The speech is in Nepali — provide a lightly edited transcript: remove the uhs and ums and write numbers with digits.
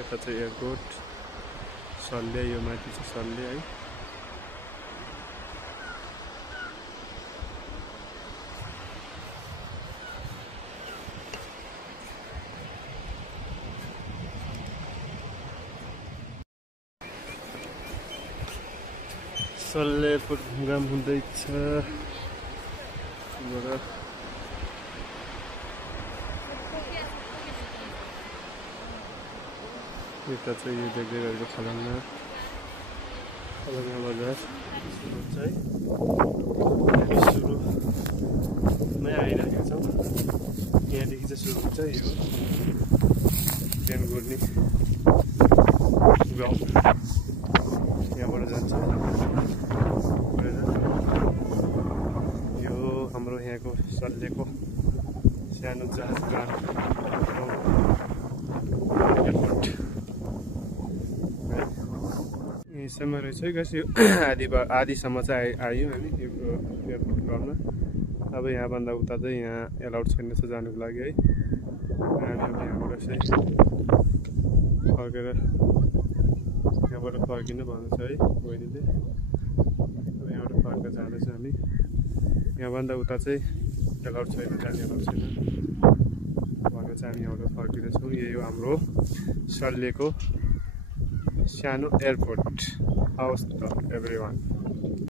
यता चाहिँ एयरपोर्ट सल्ले, यो माथि चाहिँ सल्ले है। सल्ले प्रोग्राम हुँदैछ। यता चाहिँ यो देख्दै गरेको खलङ्गा बजार चाहिँ सुरुमै आइरहेको छौँ। यहाँदेखि चाहिँ सुरु हुन्छ यो डेनगुर्नी ग्राउन्ड, यहाँबाट जान्छ। यो हाम्रो यहाँको सल्लेको सानो जहाज एयरपोर्ट यहीँसम्म रहेछ है गाइस। यो आधीसम्म चाहिँ आयो होइन एयरपोर्ट ग्राउन्डमा। अब यहाँभन्दा उता चाहिँ यहाँ एलाउड छैन छ जानुको लागि है। हामी अब यहाँबाट चाहिँ फर्केर यहाँबाट फर्किनु भन्नु छ है बहिनीले। अब यहाँबाट फर्केर जाँदैछ हामी। यहाँभन्दा उता चाहिँ एलाउड छैन, जाने एलाउड छैन भनेर चाहिँ हामी यहाँबाट फर्किँदैछौँ। यही हो हाम्रो सल्लेको सानो एयरपोर्ट। हवस् त एभ्रिवान।